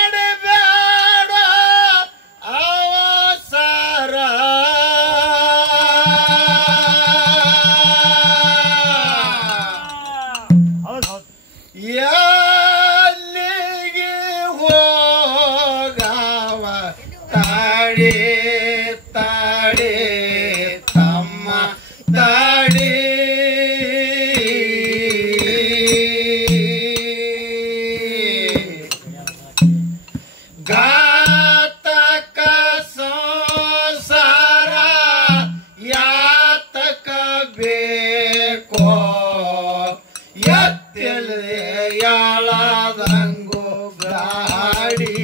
ಮಾಡಬೇಡ ಅವಸರ ಎಲ್ಲಿಗೆ ಹೋಗವ ತಾಡಿ ತಾಡಿ ತಮ್ಮ ತಾಡಿ ಘಾತಕ ಸಂಸಾರ ಯಾತಕ ಬೇಕೋ ಯಾಳದಂಗು ಗಾಡಿ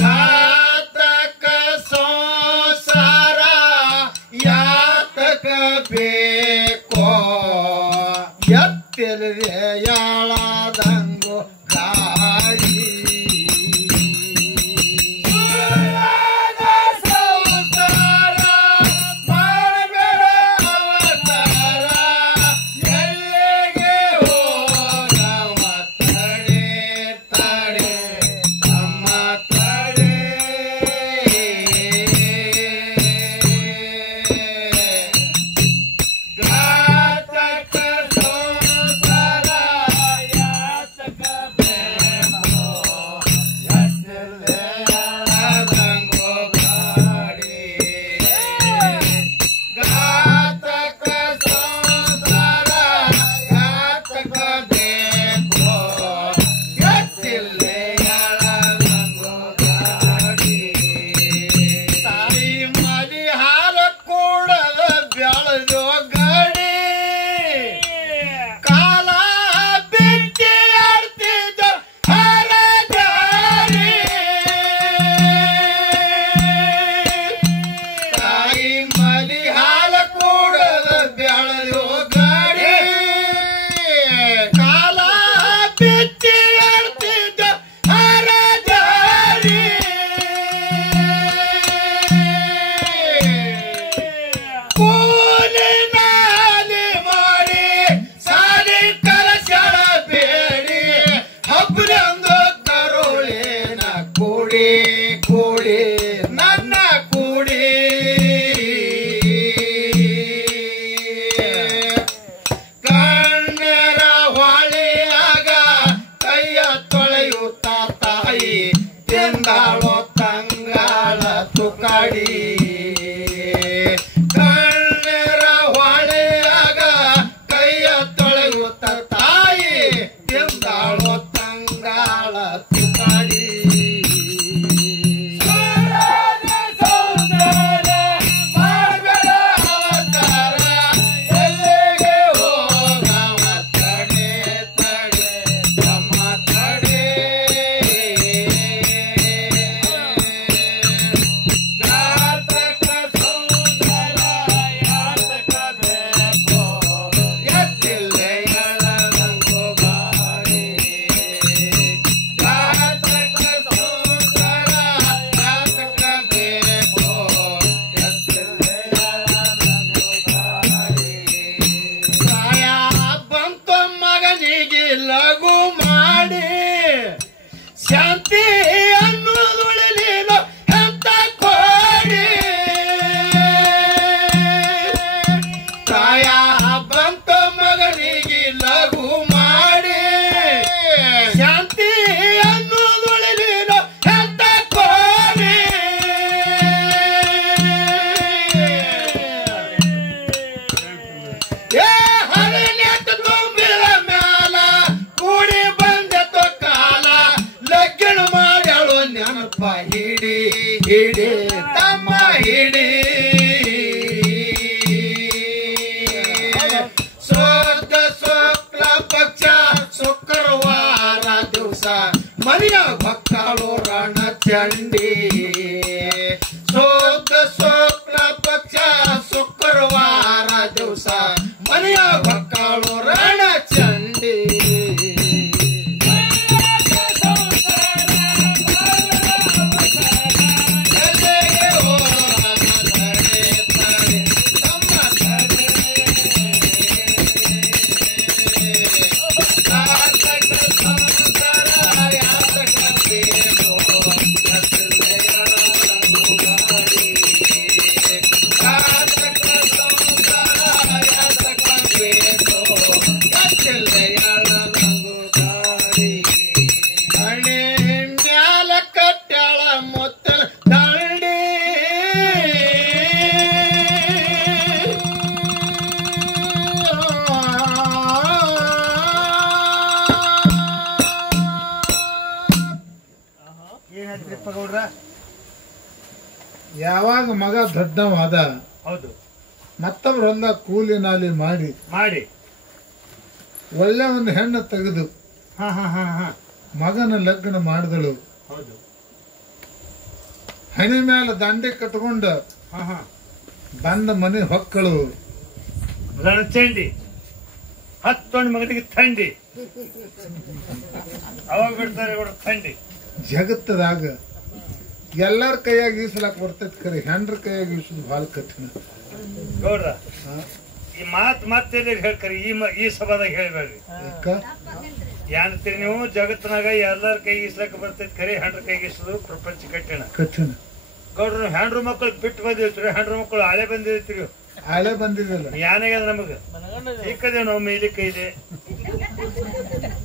ಘಾತಕ ಸಂಸಾರ ಯಾತಕ ಬೇಕೋ ಎತ್ತಿಲ್ದೆ ಯಾಳದಂಗು ಗಾಡಿ ಕಣ್ಣರ ಹೊಳೆಯಾಗ ಕೈಯ ತೊಳೆಯುತ್ತ ತಾಯಿ ತಿಂದಾಳೋ ತಂಗಾಳ ತುಕಾಡಿ ಲಘು ಮಾಡಿ ಶಾಂತಿ ಅನ್ನೋದುಳಿಲಿಲ್ಲ ಅಂತ ಕೋಡಿ ತಾಯ ಬಂತ ಮಗನಿಗೆ ಲಘು ಮಾಡಿ ಶಾಂತಿ ಅನ್ನೋದುಳಿಲಿಲ್ಲ ಅಂತ ಕೋಡಿ ಹಿಡಿ ಹಿಡಿ ತಮ್ಮ ಹಿಡಿ ಶುದ್ಧ ಶುಕ್ಲ ಪಕ್ಷ ಶುಕ್ರವಾರ ದಿವಸ ಮನೆಯ ಭಕ್ತಳು ರಣ ಚಂಡಿ ಶುದ್ಧ ಶುಕ್ಲ ಪಕ್ಷ ಶುಕ್ರವಾರ ದಿವಸ ಮನೆಯ ಭಕ್ತಳು ರಣ ಚಂಡಿ ಹಣೆ ಮ್ಯಾಲ ಕಟ್ಟಾಳ ಮೊತ್ತ ದಾಂಡಿ ಏನಾಯ್ತ್ರಿಪ್ಪ ಗೌಡ್ರ? ಯಾವಾಗ ಮಗ ದೊಡ್ಡವಾದ ಹೌದು, ಮತ್ತೊಬ್ರ ಹೊಲ ಕೂಲಿ ನಾಲಿ ಮಾಡಿ ಮಾಡಿ ಒಳ್ಳೆ ಒಂದು ಹೆಣ್ಣು ತೆಗೆದು ಹಾ ಹಾ ಹಾ ಹಾ ಮಗನ ಲಗ್ನ ಮಾಡಿದಳು. ಹೌದು, ಹಣಿ ಮೇಲೆ ದಂಡೆ ಕಟ್ಕೊಂಡು ಹಾ ಹಾ ಬಂದ ಮನೆ ಹೊಕ್ಕಳು. ಚಂಡಿ 10 ಮಗನಿಗೆ ಥಂಡಿ, ಅವಾಗ ಬಿಡ್ತಾರೆ ಇವರು ಥಂಡಿ. ಜಗತ್ತದಾಗ ಎಲ್ಲರ ಕೈಯಾಗ ಈಸಲಾಕ್ ಬರ್ತೈತಿ, ಖರೆ ಹೆಂಡ್ರ ಕೈಯಾಗ ಈಸೋದು ಬಹಳ ಕಠಿಣ. ಗೌಡ್ರ ಈ ಮತ್ತೆ ಹೇಳ್ಕರಿ, ಈ ಸಭಾದಾಗ ಹೇಳ್ಬೇಡ್ರಿ. ಯಾಕ? ಏನಂತೀರಿ ನೀವು? ಜಗತ್ತಿನಾಗ ಎಲ್ಲರ ಕೈ ಈಸ್ಲಕ್ ಬರ್ತೈತಿ, ಖರೆ ಹೆಂಡ್ರ ಕೈ ಈಸೋದು ಪ್ರಪಂಚ ಕಠಿಣ. ಕಠಿಣ. ಗೌಡ್ರು ಹೆಂಡ್ರು ಮಕ್ಕಳು ಬಿಟ್ಟು ಬಂದಿರ್ತೀರಿ, ಹೆಂಡ್ರು ಮಕ್ಕಳು ಹಳೆ ಬಂದಿರ್ತೀರಿ. ಹಳೆ ಬಂದಿದಲ್ಲ, ಯಾನಾಗ್ಯದ ನಮಗ ಈಕದೆ ನಾವು ಮೇಲಿಕ್ಕೆ ಇದೆ.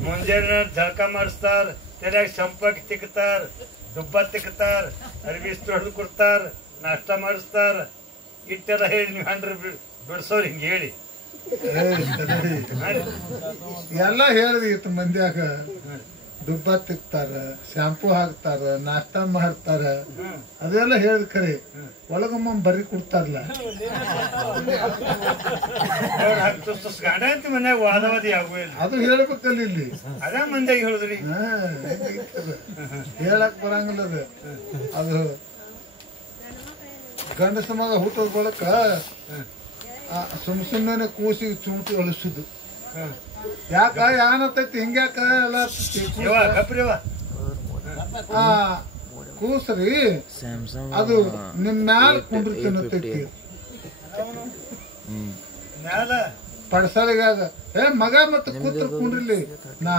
ಮುಂಜಾನೆ ಜಳಕ ಮಾಡಿಸ್ತಾರ, ತಲೆಯಾಗ ಸಂಪರ್ಕ ತಿಕ್ತಾರ, ದುಬ್ಬ ತಿಕ್ತಾರ, ಅರ್ಬಿ ತೊಳೆದು ಕೊಡ್ತಾರ, ನಾಷ್ಟ ಮಾಡಿಸ್ತಾರ. ಇಟ್ಟೆಲ್ಲ ಹೇಳಿ ನೀವು ಹೆಂಡ್ರು ಬಿಡ್ಸೋರು ಹಿಂಗ ಹೇಳಿ ಎಲ್ಲ ಹೇಳಿದ್ರಿ. ಇತ್ತು ಮಂದ್ಯಾಗ ದುಬ್ಬ ತಿಕ್ತಾರ, ಶಾಂಪೂ ಹಾಕ್ತಾರ, ನಾಷ್ಟ ಮಾಡ್ತಾರ, ಅದೆಲ್ಲ ಹೇಳಿದ್ ಖರೆ. ಒಳಗೊಮ್ಮ ಬರಿ ಕೊಡ್ತಾರಲ್ಲ, ಗಾಡ ಅಂತ ಮನ್ಯಾಗ ವಾದವಾದಿ ಆಗುವಿಲ್ಲ. ಅದು ಹೇಳ್ಬೇಕಲ್ಲ ಇಲ್ಲಿ. ಅದ ಮಂದ್ಯಾಗ ಹೇಳಿದ್ರಿ. ಹೇಳಕ್ ಬರಂಗಿಲ್ಲ ಅದು. ಅದು ಗಂಡಸ ಮಗ ಹುಟ್ಟದ ಬಳಕ ಸುಮ್ಮನೆ ಕೂಸಿಗೆ ಚುಮಟಿ ಅಳಿಸುದು. ಯಾಕ ಏನತೈತಿ ಹಿಂಗ್ಯಾಕ ಎಲ್ಲ ಕೂಸ್ರಿ ಅದು ನಿಮ್ ಮ್ಯಾಲ ಕುಂಡ್ರಿತೈತಿ. ಪಡ್ಸಾಲಿಗಾಗ ಮಗ ಮತ್ತ ಕೂತ್ರ ಕುಂಡ್ರಿಲಿ, ನಾ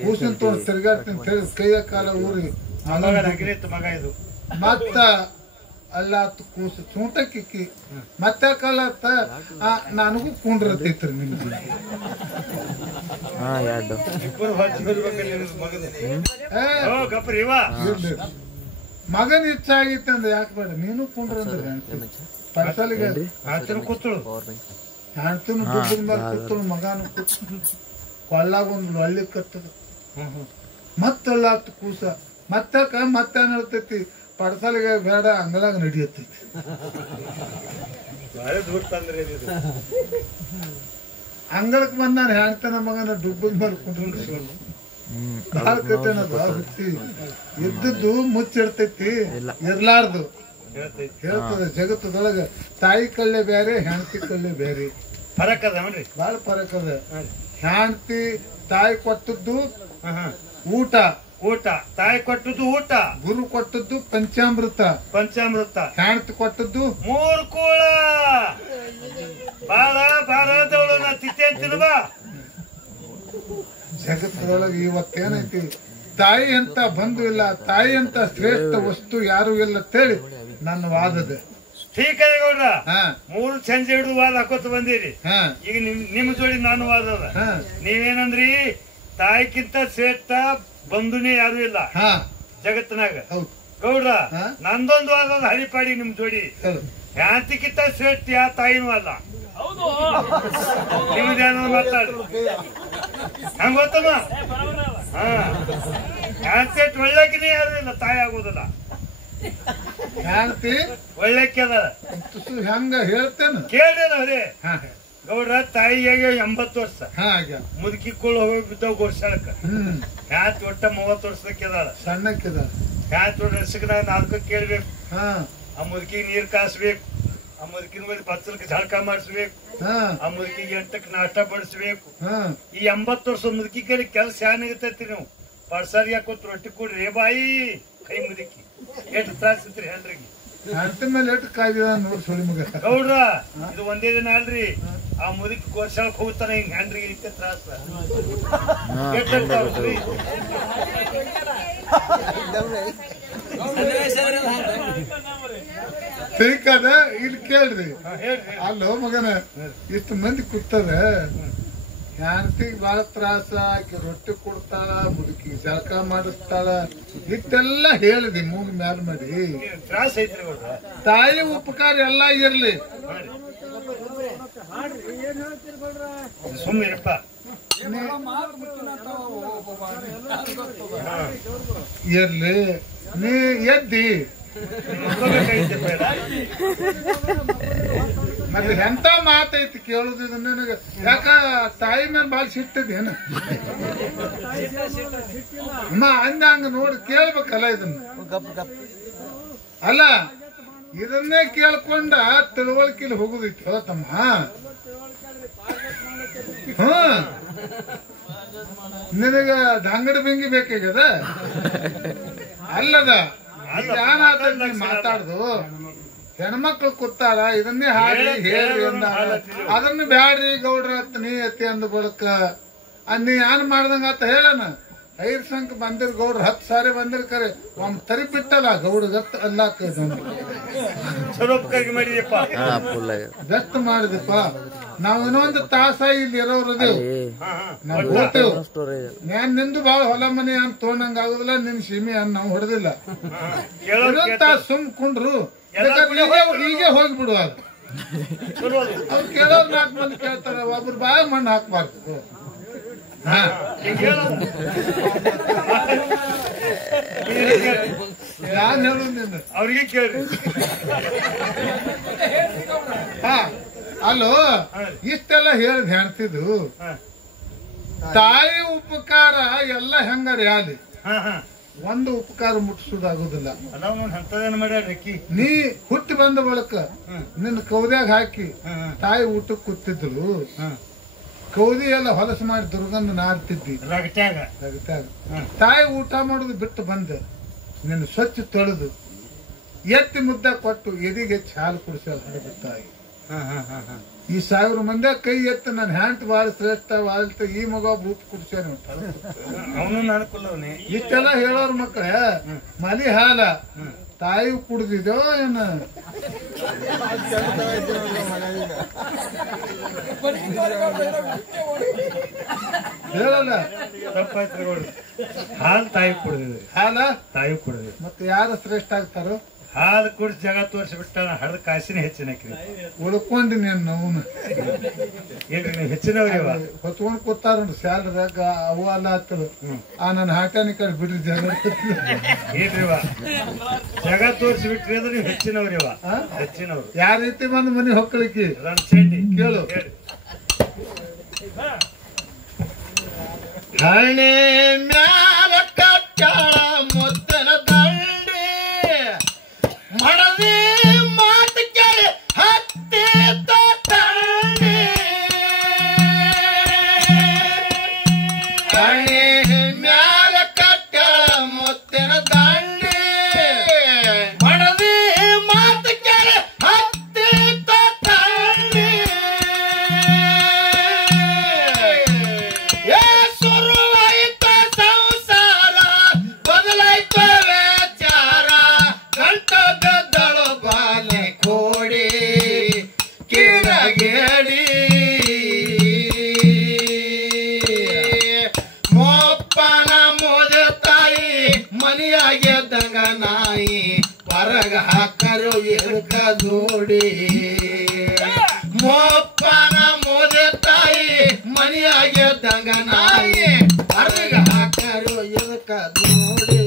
ಕೂಸಿನ ತೊಗೊಂಡು ತಿರ್ಗಾಡ್ತೀನಿ ಕೈಯ ಕಾಲ ಊರಿ ಮಗ ಇದು ಮತ್ತ ಅಲ್ಲಾತ್ ಕೂಸು ಚೂಟಕ್ಕಿಕ್ಕಿ ಮತ್ತೆ ಕಲ್ಲತ್ತ ನನಗೂ ಕುಂಡ್ರತೈತ್ರಿ ನಿಮ್ಗೆ. ಮಗನ್ ಇಚ್ಛಾಗಿತ್ತು ಅಂದ್ರೆ ಯಾಕೆ ಬೇಡ ನೀನು ಕುಂಡ್ರ ಅಂದ್ರೆ ಪಡ್ಸಲಿಗೆ ಕೂತಳು ಹೆಣ್ತನು ದುಡ್ಡಿನ ಮೇಲೆ ಕೂತಳು, ಮಗನು ಕೂತ ಕೊಳ್ಳಾಗ ಒಂದು ಒಳ್ಳೆ ಕತ್ತದ ಮತ್ತಲ್ಲಾತ್ ಕೂಸ ಮತ್ತಕ ಮತ್ತೆ ಹೇಳ್ತೈತಿ ಪಡ್ಸಲಿಗೆ ಬೇಡ ಅಂಗಳಾಗ ನಡಿಯತ್ತೈತಿ. ಅಂಗಳಕ್ ಬಂದಾನ ಹೆಣ್ತನ ಮಗನ ದುಡ್ಡಿನ ಮೇಲೆ ಕುಂಡ್ರು ಬಾಳ ಕಟ್ಟೆನದ ಹುಟ್ಟಿ ಇದ್ದದ್ದು ಮುಚ್ಚಿಡ್ತೈತಿ, ಇರ್ಲಾರ್ದು ಹೇಳ್ತದ. ಜಗತ್ತದೊಳಗ ತಾಯಿ ಕಳ್ಳೆ ಬೇರೆ, ಹೆಣ್ತಿ ಕಳ್ಳೆ ಬೇರೆ. ಫರಕ್ ಅದ ಬಾಳ ಫರಕ್ ಅದ. ಹೆಣ್ತಿ ತಾಯಿ ಕೊಟ್ಟದ್ದು ಊಟ, ಊಟ ತಾಯಿ ಕೊಟ್ಟದ್ದು ಊಟ, ಗುರು ಕೊಟ್ಟದ್ದು ಪಂಚಾಮೃತ, ಪಂಚಾಮೃತ. ಹೆಣ್ತಿ ಕೊಟ್ಟದ್ದು 3 ಕೂಳ. ಬಾಳ ಬಾರದವಳು ನಾ ತಿಥಿ ಅಂತೀನಿ ಬಾ. ಜಗತ್ತದೊಳಗೆ ಇವತ್ತೇನೈತಿ, ತಾಯಿ ಅಂತ ಬಂದು ಇಲ್ಲ, ತಾಯಿ ಅಂತ ಶ್ರೇಷ್ಠ ವಸ್ತು ಯಾರು ಇಲ್ಲ ಅಂತೇಳಿ ನನ್ನ ವಾದದ. ಠೀಕ್ ಅದ ಗೌಡ್ರ, 3 ಸಂಜೆ ಹಿಡಿದು ವಾದ ಹಾಕೋತ ಬಂದಿರಿ. ಈಗ ನಿಮ್ ಜೋಡಿ ನಾನು ವಾದ ಅದ. ನೀವೇನಂದ್ರಿ? ತಾಯಿಗಿಂತ ಶ್ರೇಷ್ಠ ಬಂಧುನೇ ಯಾರು ಇಲ್ಲ ಜಗತ್ತಿನಾಗ. ಗೌಡ್ರ ನಂದೊಂದು ವಾದ ಹರಿಪಾಡಿ ನಿಮ್ ಜೋಡಿ. ಯಾಂತಿಗಿಂತ ಶ್ರೇಷ್ಠ ಯಾ ತಾಯಿನೂ ಅಲ್ಲ. ನಿಮ್ದೇನೋ ಮಾತಾಡಿ ಹಂಗ ಗೊತ್ತಮ್ಮ. ಯಾಂತಿ ಒಳ್ಳೆಕಿನೇ ಯಾರು ಇಲ್ಲ, ತಾಯಿ ಆಗೋದಿಲ್ಲ. ಹೆಣ್ತಿ ಒಳ್ಳೆಕ್ಕೆ ಅದ ಹೆಂಗ ಹೇಳ್ತೇನೆ ಕೇಳಿದವ್ರಿ. ಗೌಡ್ರ ತಾಯಿಗೆ 80 ವರ್ಷ, ಮುದುಕಿಗಳು ಹೋಗಿ ಬಿದ್ದಾವ ಗೋರ್ಸಾಳಕ. ಹ್ಯಾತ್ ಒಟ್ಟ 30 ವರ್ಷದಕ್ಕೆ ಅದಾಳ, ಸಣ್ಣಕ್ಕಿದ. ಹ್ಯಾತ್ ವರ್ಷದಾಗ 4 ಕೇಳ್ಬೇಕು. ಆ ಮುದುಕಿಗೆ ನೀರ್ ಕಾಸ್ಬೇಕು, ಆ ಮುದುಕಿನ ಮೇಲೆ ಪಚ್ಚಲಕ್ಕೆ ಜಳಕ ಮಾಡಿಸ್ಬೇಕು, ಆ ಮುದುಕಿಗೆ 8ಕ್ಕೆ ನಾಷ್ಟ ಬಡಿಸ್ಬೇಕು. ಈ 80 ವರ್ಷ ಮುದುಕಿ ಕೈ ಕೆಲಸ ಏನಾಗತೈತಿ? ನೀವು ಪಡ್ಸಾರಿ ಹಾಕೋತ್ ರೊಟ್ಟಿ ಕೊಡ್ರಿ ಬಾಯಿ ಕೈ ಮುದುಕಿ ಎಷ್ಟು ತ್ರಾಸ ಐತ್ರಿ ಹೆಂಡ್ರಿಗೆ. ಹೆಂಡತಿ ಮೇಲೆ ಎಷ್ಟು ಕಾಯ್ದಿದ ನೋಡಿ ಸುಳಿ ಮಗ. ಗೌಡ್ರ ಇದು ಒಂದೇ ದಿನ ಅಲ್ರಿ, ಆ ಮುದುಕಿ ಗೋರ್ಶಾಳಕ್ ಹೋಗ್ತಾನ ಹಿಂಗ್ ಹೆಂಡ್ರಿಗೆ ಇತ್ತೆ ತ್ರಾಸ. ಅದ ಇಲ್ಲಿ ಕೇಳ್ರಿ. ಅಲ್ಲೋ ಮಗನ ಇಷ್ಟು ಮಂದಿ ಕೂತದ ಹೆಂಡತಿಗೆ ಬಾಳ ತ್ರಾಸ, ಆಕಿ ರೊಟ್ಟಿ ಕೊಡ್ತಾಳ, ಮುದುಕಿ ಜಳಕ ಮಾಡಿಸ್ತಾಳ, ಇಷ್ಟೆಲ್ಲ ಹೇಳಿದಿ ಮೂಗ್ ಮ್ಯಾಲ ಮಾಡಿ. ತ್ರಾಸ ಐತ್ರಿ ಗೌಡ್ರ. ತಾಯಿ ಉಪಕಾರ ಎಲ್ಲಾ ಇರ್ಲಿ, ಸುಮ್ಮನಿರಪ್ಪ. ಇರ್ಲಿ, ನೀ ಎದ್ದಿ ಮತ್ತೆ ಎಂತ ಮಾತೈತಿ ಕೇಳುದು ನನಗ. ಯಾಕ ತಾಯಿ ಮೇಲೆ ಬಾಳ ಸಿಟ್ಟಿದೇನ ಅಮ್ಮ ಹಂಗ ನೋಡಿ ಕೇಳ್ಬೇಕಲ್ಲ ಇದನ್ನ. ಅಲ್ಲ ಇದನ್ನೇ ಕೇಳ್ಕೊಂಡ ತಿಳುವಳಿಕೆಲಿ ಹೋಗುದೈತಿ ತಮ್ಮ. ನಿನಗ ದಾಂಗಡ ಬೆಂಗಿ ಬೇಕಾಗ್ಯದ ಅಲ್ಲದ ಮಾತಾಡುದು. ಹೆಣ್ಮಕ್ಳು ಕೂತಾರ ಇದನ್ನೇ ಹಾಡಿ ಹೇಳಿ ಅಂದ, ಅದನ್ನ ಬ್ಯಾಡ್ರಿ ಗೌಡ್ರ ಅತ್ತ ನೀ ಅತ್ತಿ ಅಂದ ಬಳಕ ನೀ ಏನ್ ಮಾಡ್ದಂಗ ಆತ ಹೇಳನ. 5 ಸಂಖ್ಯೆ ಬಂದಿರ್ ಗೌಡ್ರ 10 ಸಾರಿ ಬಂದಿರ್ ಕರೆ ಒಂದ್ ತರಿ ಬಿಟ್ಟಲ್ಲ ಗೌಡ ಗತ್ ಅಲ್ಲಾಕ ಬೆಸ್ಟ್ ಮಾಡಿದಪ್ಪ. ನಾವ್ ಇನ್ನೊಂದು ತಾಸ ಇಲ್ಲಿ ಇರೋರದು ನಾವ್ ಹೋಗ್ತೇವ್. ನಾನ್ ನಿಂದು ಬಾಳ ಹೊಲ ಮನೆ ಅಂತ ತೊಗೊಂಡಂಗ ಆಗುದಿಲ್ಲ, ನಿನ್ ಸೀಮೆ ಅನ್ನ ನಾವು ಹೊಡೆದಿಲ್ಲ. ಇನ್ನೊಂದ್ ತಾಸ ಸುಮ್ ಕುಂಡ್ರು ಹೀಗೆ ಹೋಗ್ಬಿಡುವ. ಅವ್ರು ಕೇಳೋರ್ 4 ಮಂದಿ ಕೇಳ್ತಾರ, ಒಬ್ರು ಬಾಯ ಮಣ್ಣು ಹಾಕ್ಬಾರ್ದು. ಯಾನ್ ಹೇಳುದು ನಿಂದ ಅವ್ರಿಗೆ ಕೇಳ್ರಿ. ಅಲ್ಲೋ ಇಷ್ಟೆಲ್ಲ ಹೇಳಿ ಹೇಳ್ತಿದ್ದು. ತಾಯಿ ಉಪಕಾರ ಎಲ್ಲ ಹೆಂಗಾರ ಯಾಲಿ, ಒಂದು ಉಪಕಾರ ಮುಟ್ಟಿಸೋದಾಗುದಿಲ್ಲ. ನೀ ಹುಟ್ಟಿ ಬಂದ ಬಳಕ ನಿನ್ನ ಕೌದ್ಯಾಗ ಹಾಕಿ ತಾಯಿ ಊಟಕ್ಕೆ ಕೂತಿದ್ರು. ಕೌದಿ ಎಲ್ಲ ಹೊಲಸು ಮಾಡಿ ದುರ್ಗಂಧ ನಾರ್ತಿದ್ದಿ ರಗಟ್ಯಾಗ. ತಾಯಿ ಊಟ ಮಾಡೋದು ಬಿಟ್ಟು ಬಂದ ನಿನ್ನ ಸ್ವಚ್ಛ ತೊಳೆದು ಎತ್ತಿ ಮುದ್ದ ಕೊಟ್ಟು ಎದಿಗೆ ಹಾಲು ಕುಡಿಸ ತಾಯಿ. ಈ 1000 ಮಂದಿ ಕೈ ಎತ್ತ ನನ್ನ ಹ್ಯಾಂಟ್ ಬಾಳ ಶ್ರೇಷ್ಠ ವಾಳ್ತ ಈ ಮಗ ಬೂತ್ ಕುಡ್ಸ್ಯಾನ. ಇಷ್ಟೆಲ್ಲ ಹೇಳೋರ್ ಮಕ್ಕಳ ಮಲಿ ಹಾಲ ತಾಯಿ ಕುಡ್ದಿದ್ದೋ ಏನ ಹೇಳಲ್ಲ. ಹಾಲು ತಾಯಿ ಕುಡ್ದಿದ್ರಿ, ಹಾಲ ತಾಯಿ ಕುಡ್ದಿದ್ರಿ. ಮತ್ತೆ ಯಾರು ಶ್ರೇಷ್ಠ ಆಗ್ತಾರೋ? ಹಾಲು ಕುಡಿಸಿ ಜಗ ತೋರಿಸ್ಬಿಟ್ಟ ಹಳದ ಕಾಸಿನ ಹೆಚ್ಚಿನ ಉಳ್ಕೊಂಡಿ ನಾವು ಹೆಚ್ಚಿನವ್ರಿವ ಹೊತ್ಕೊಂಡ್ ಕೂತಾರ ಸ್ಯಾಲ್ದಾಗ ಅವು ಅಲ್ಲ ಹತ್ತರು. ನನ್ನ ಹಾಟಾನಿ ಕಡೆ ಬಿಡ್ರಿ ಜಗ ಏನ್ರಿವ ಜಗ ತೋರಿಸ್ಬಿಟ್ರಿ ಅಂದ್ರೆ ನೀವು ಹೆಚ್ಚಿನವ್ರಿವ. ಹೆಚ್ಚಿನವ್ರು ಯಾವ ರೀತಿ ಬಂದ್ ಮನೆ ಹೊಕ್ಕಳಿಕ್ಕೆ ರಣಚಂಡಿ ಕೇಳು. ಹಣೆ ಮ್ಯಾಲ ಕಟ್ಟಾಳ ಮುತ್ತನ ದಂಡಿ ಮಡದಿ ಮಾತು ಕೇಳಿ ಹತ್ತಿ ತಂಡಿ. ಹಣೆ ಮ್ಯಾಲ ಕಟ್ಟಾಳ ಮುತ್ತನ ದಂಡಿ ಮಡದಿ ಮಾತು ಕೇಳಿ ಹತ್ತಿ ತಂಡಿ. ಶುರುವಾಯಿತ ಸಂಸಾರ ಬದಲಾಯ್ತ ವಿಚಾರ ಗಂಟ ಗದ್ದಳು ಬಾಲೆ ಕೋಡಿ ಕಿರಗೇಡಿ ಮೊಪ್ಪನ ಮೋದ ತಾಯಿ ಮನೆಯಾಗೆದ್ದಂಗ ನಾಯಿ ಹೊರಗ ಹಾಕರು ಎಲ್ಕ ದೋಡಿ. ಮೊಪ್ಪನ ಮೋದ ತಾಯಿ ಮನೆಯಾಗೆದ್ದಂಗ ನಾಯಿ ಹೊರಗ ಹಾಕರು ಎಲ್ಕ ದೋಡಿ.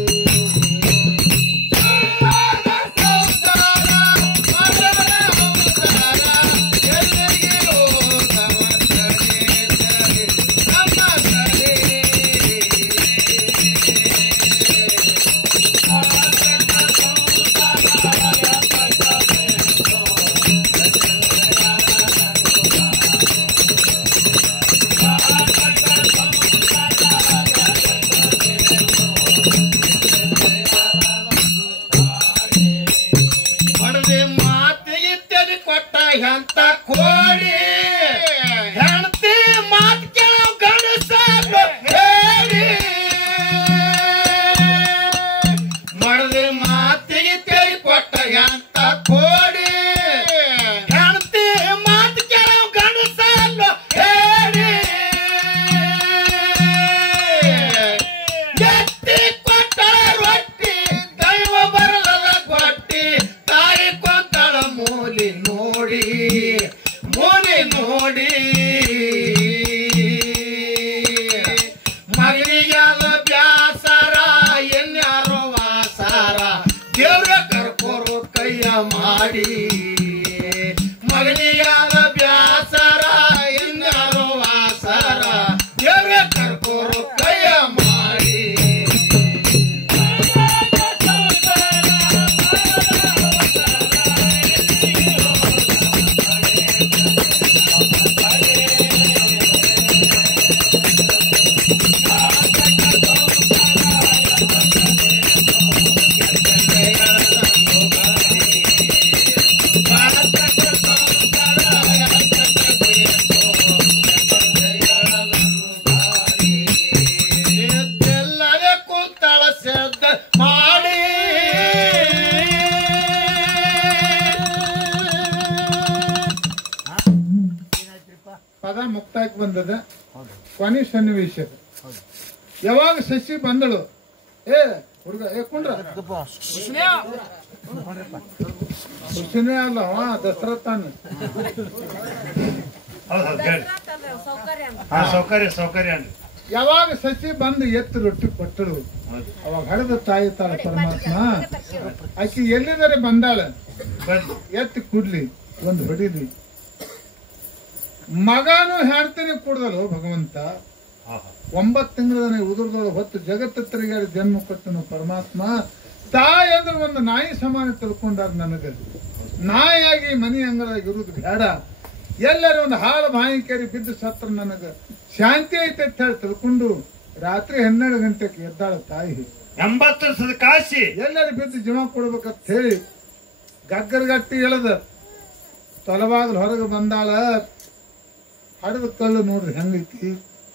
ಮಾಡಿ ಮಗನಿಗಾದ ಬ್ಯಾಸರ ಇನ್ನಾರು ಆಸರ ದೇವ್ರೆ ಕರ್ಕೋರು ಕೈಯ ಮಾಡಿ ಪದ ಮುಕ್ತಾಯಕ್ಕೆ ಬಂದದ ಕೊನೆ ಸನ್ನಿವೇಶ ಯಾವಾಗ ಶಶಿ ಬಂದಳು ಏ ಹುಡುಗ ಏ ಕುಂಡ್ರ ಹುಸಿನೇ ಅಲ್ಲ ದಸರತಾನ ಸೌಕರ್ಯ ಯಾವಾಗ ಶಶಿ ಬಂದು ಎತ್ತು ರೊಟ್ಟಿ ಕೊಟ್ಟಳು ಅವಾಗ ಹಡದ ತಾಯಿ ತಾಳ ಪರಮಾತ್ಮ ಆಕಿ ಎಲ್ಲಿದರೆ ಬಂದಾಳ ಎತ್ತು ಕುಡ್ಲಿ ಒಂದು ಹೊಡಿಲಿ ಮಗನು ಹೆಣ್ತಿನಿ ಕುಡ್ದಲು ಭಗವಂತ 9 ತಿಂಗಳ ಉದುರ್ದೊಳ ಹೊತ್ತು ಜಗತ್ತ ತಿರುಗಾಡಿ ಜನ್ಮ ಕೊಟ್ಟನು ಪರಮಾತ್ಮ ತಾಯಿ ಅಂದ್ರೆ ಒಂದು ನಾಯಿ ಸಮಾನ ತಿಳ್ಕೊಂಡಾರ ನನಗ ನಾಯಿಯಾಗಿ ಮನಿ ಅಂಗಳಾಗಿ ಇರುವುದು ಬೇಡ ಎಲ್ಲರೂ ಒಂದು ಹಾಳು ಬಾಯಿಕೇರಿ ಬಿದ್ದು ಸತ್ರ ನನಗ ಶಾಂತಿ ಐತೆ ಅಂತ ಹೇಳಿ ತಿಳ್ಕೊಂಡು ರಾತ್ರಿ 12 ಗಂಟೆಗೆ ಎದ್ದಾಳ ತಾಯಿ 80 ವರ್ಷದ ಕಾಶಿ ಎಲ್ಲರೂ ಬಿದ್ದು ಜೀವ ಕೊಡ್ಬೇಕಂತ ಹೇಳಿ ಗಗ್ಗರಗಟ್ಟಿ ಎಳೆದ ತೊಲವಾಗಲು ಹೊರಗೆ ಬಂದಾಳ ಹಡದ ಕಳ್ಳು ನೋಡ್ರಿ ಹೆಂಗೈತಿ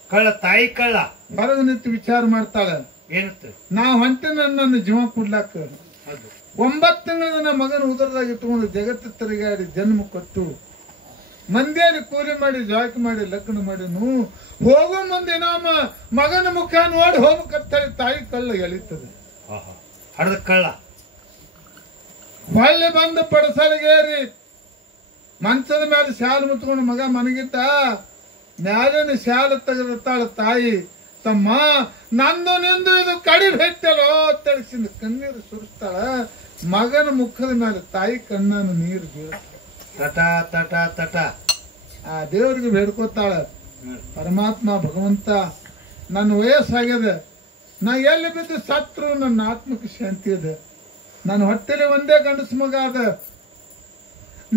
ಕಳ್ಳ ತಾಯಿ ಕಳ್ಳ ಹೊರಗೆ ನಿಂತು ವಿಚಾರ ಮಾಡ್ತಾಳ ಏನಂತ ನಾವ್ ಹೊಂಟೇನ ನನ್ನ ಜೀವ ಕೊಡ್ಲಾಕ 9 ತಿಂಗಳ ನನ್ನ ಮಗನ ಉದರದಾಗ ಇಟ್ಕೊಂಡು ಜಗತ್ತು ತಿರುಗಾಡಿ ಜನ್ಮ ಕೊಟ್ಟು ಮಂದಿಯಲ್ಲಿ ಕೂಲಿ ಮಾಡಿ ಜಾಕಿ ಮಾಡಿ ಲಗ್ನ ಮಾಡಿನು ಹೋಗೋ ಮುಂದೆ ನಮ್ಮ ಮಗನ ಮುಖ ನೋಡಿ ಹೋಗ್ಬೇಕಂತ ತಾಯಿ ಕಳ್ಳ ಎಳಿತದೆ ಹಡದ ಕಳ್ಳ ಹೊಳ್ಳಿ ಬಂದು ಪಡಸಲಿಗೇರಿ ಮಂಚದ ಮೇಲೆ ಶಾಲು ಮುತ್ಕೊಂಡು ಮಗ ಮನಗಿದ್ದ ಮ್ಯಾಲಿನ ಶಾಲು ತೆಗೆದಿರ್ತಾಳ ತಾಯಿ ತಮ್ಮ ನಂದು ನಿಂದು ಇದು ಕಡಿಮೆ ಹೆಚ್ಚಲೋ ತಿಳಿಸಿದ ಕಣ್ಣೀರು ಸುರಿಸ್ತಾಳ ಮಗನ ಮುಖದ ಮೇಲೆ ತಾಯಿ ಕಣ್ಣನ್ನು ನೀರು ಬೀಳ್ತಾಳ ತಟ ಆ ದೇವರಿಗೆ ಬೇಡ್ಕೋತಾಳ ಪರಮಾತ್ಮ ಭಗವಂತ ನನ್ನ ವಯಸ್ಸಾಗ್ಯದ ನಾ ಎಲ್ಲಿ ಬಿದ್ದು ಸತ್ರು ನನ್ನ ಆತ್ಮಕ್ಕೆ ಶಾಂತಿ ಅದ ನನ್ನ ಹೊಟ್ಟೆಲಿ ಒಂದೇ ಗಂಡಸ ಮಗ ಅದ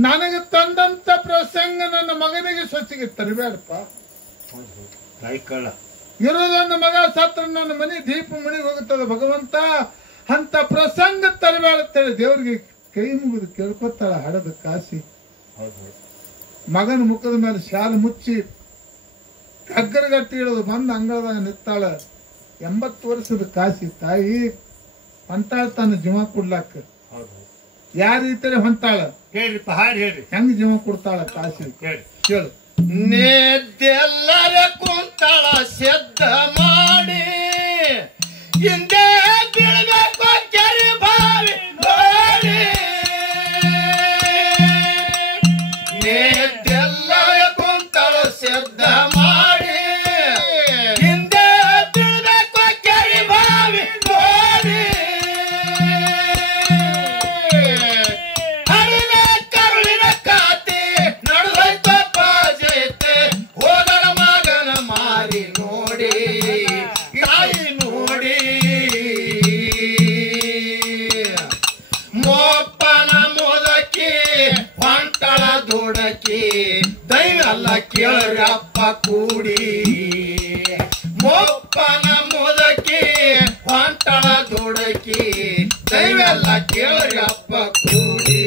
ನನಗೆ ತಂದಂತ ಪ್ರಸಂಗ ನನ್ನ ಮಗನಿಗೆ ಸೊಸಿಗೆ ತರಬೇಡಪ್ಪ ತಾಯಿ ಕಳ್ಳ ಇರೋದೊಂದು ಮಗ ಸತ್ರ ನನ್ನ ಮನೆ ದೀಪ ಮನೆಗೆ ಹೋಗುತ್ತದ ಭಗವಂತ ಅಂತ ಪ್ರಸಂಗ ತರಬೇಡತ್ತೇಳಿ ದೇವ್ರಿಗೆ ಕೈ ಮುಗಿದು ಕೇಳ್ಕೊತಾಳ ಹಡದ ಕಾಸಿ ಮಗನ ಮುಖದ ಮೇಲೆ ಶಾಲು ಮುಚ್ಚಿ ಕಗ್ಗರಗಟ್ಟಿ ಇಳೋದು ಬಂದು ಅಂಗಳದಾಗ ನಿತ್ತಾಳ 80 ವರ್ಷದ ಕಾಸಿ ತಾಯಿ ಹೊಂಟಾಳ ತನ್ನ ಜೀವ ಕೊಡ್ಲಾಕ ಯಾರ ರೀತಿಯಲ್ಲಿ ಹೊಂಟಾಳ ಹೇಳ್ರಿಪ್ಪ ಹಾಡು ಹೇಳ್ರಿ ಹೆಂಗ್ ಜೀವ ಕೊಡ್ತಾಳ ಕಾಸಿ ಹೇಳಿ ಕೇಳು ನೇದ್ದೆಲ್ಲರ ಕುಂತಳ ಸಿದ್ಧ ಮಾಡಿ ಹಿಂದೆ ಬೀಳ್ಬೇಕು ಕೆರೆ ಬಾವಿ ನೋಡಿ ನೇದ್ದೆಲ್ಲರ ಕುಂತಳ ಸಿದ್ಧ ಮಾಡಿ ಹಿಂದೆ ಬೀಳ್ಬೇಕು ಕೆರೆ ಬಾವಿ ನೋಡಿ ಹರಿದ ಕರುಳಿನ ಕಾತಿ ನಡೆದೈತ ಪಾಜೈತೆ ಹೋದರ ಮಗನ ಮಾರಿ ನೋಡಿ ತಾಯಿ ನೋಡಿ ಮೋಪ್ಪನ ಮುದಕಿ ಹೊಂಟಳ ದುಡಕಿ ದೈವಲ್ಲ ಕೇಳ್ರಪ್ಪ ಕೂಡಿ ಮೋಪ್ಪನ ಮುದಕಿ ಹೊಂಟಳ ದುಡಕಿ ದೈವಲ್ಲ ಕೇಳ್ರಪ್ಪ ಕೂಡಿ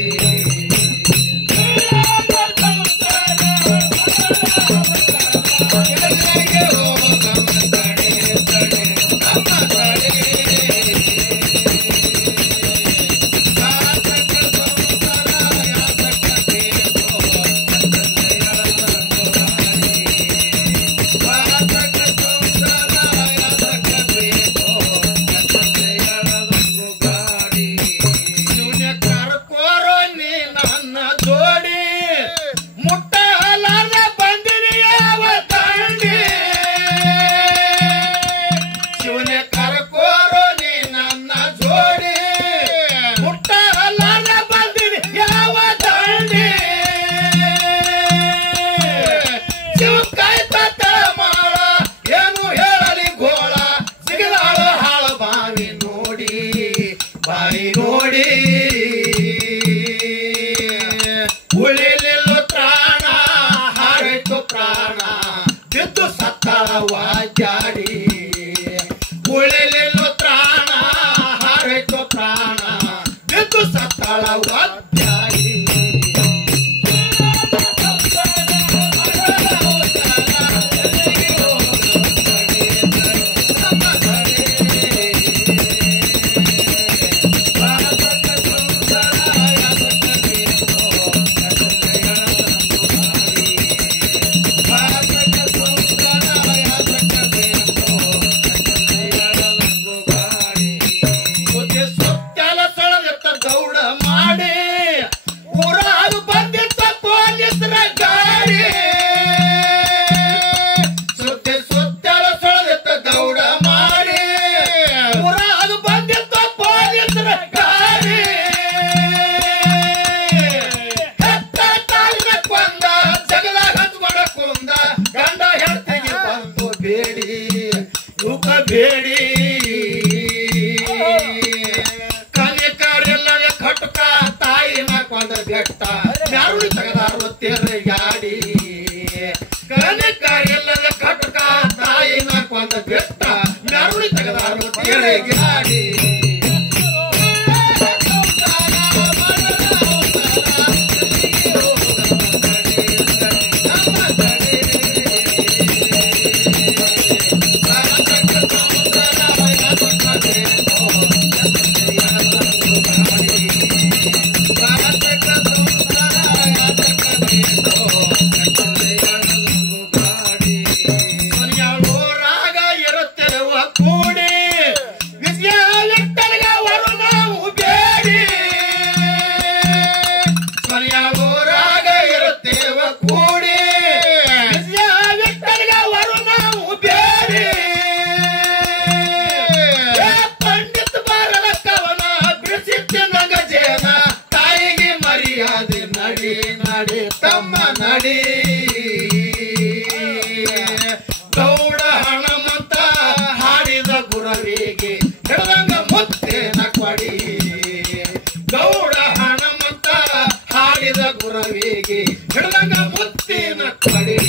ಗಾಡಿ ಉಳಿಲಿಲ್ಲ ತ್ರಾಣ ಹಾರೈತು ಪ್ರಾಣ ಬಿದ್ದು ಸತ್ತಾಳ ಒದ್ದಾಡಿ ಬೇಡಿ ಕಲಿಕರಿಲ್ಲದ ಖಟ್ಕ ತಾಯಿನ ಕೊಂದ ಬೆಟ್ಟ ಮ್ಯಾರುಳಿ ತೆಗೆದಾರು ತೆರೆಗಾಡಿ ಕಲಿಕರಿಲ್ಲದ ಖಟ್ಕ ತಾಯಿನ ಕೊಂದ ಬೆಟ್ಟ ಮ್ಯಾರುಳಿ ತೆಗೆದಾರು ತೆರೆಗಾಡಿ ನಡಿ ನಡಿ ತಮ್ಮ ನಡಿ ಗೌಡ ಹಣಮಂತ ಹಾಡಿದ ಗುರವಿಗೆ ಹಿಡದಂಗ ಮುತ್ತೇನ ಕೊಡಿ ಗೌಡ ಹಣಮಂತ ಹಾಡಿದ ಗುರವಿಗೆ ಹಿಡದಂಗ ಮುತ್ತೇನ ಕೊಡಿ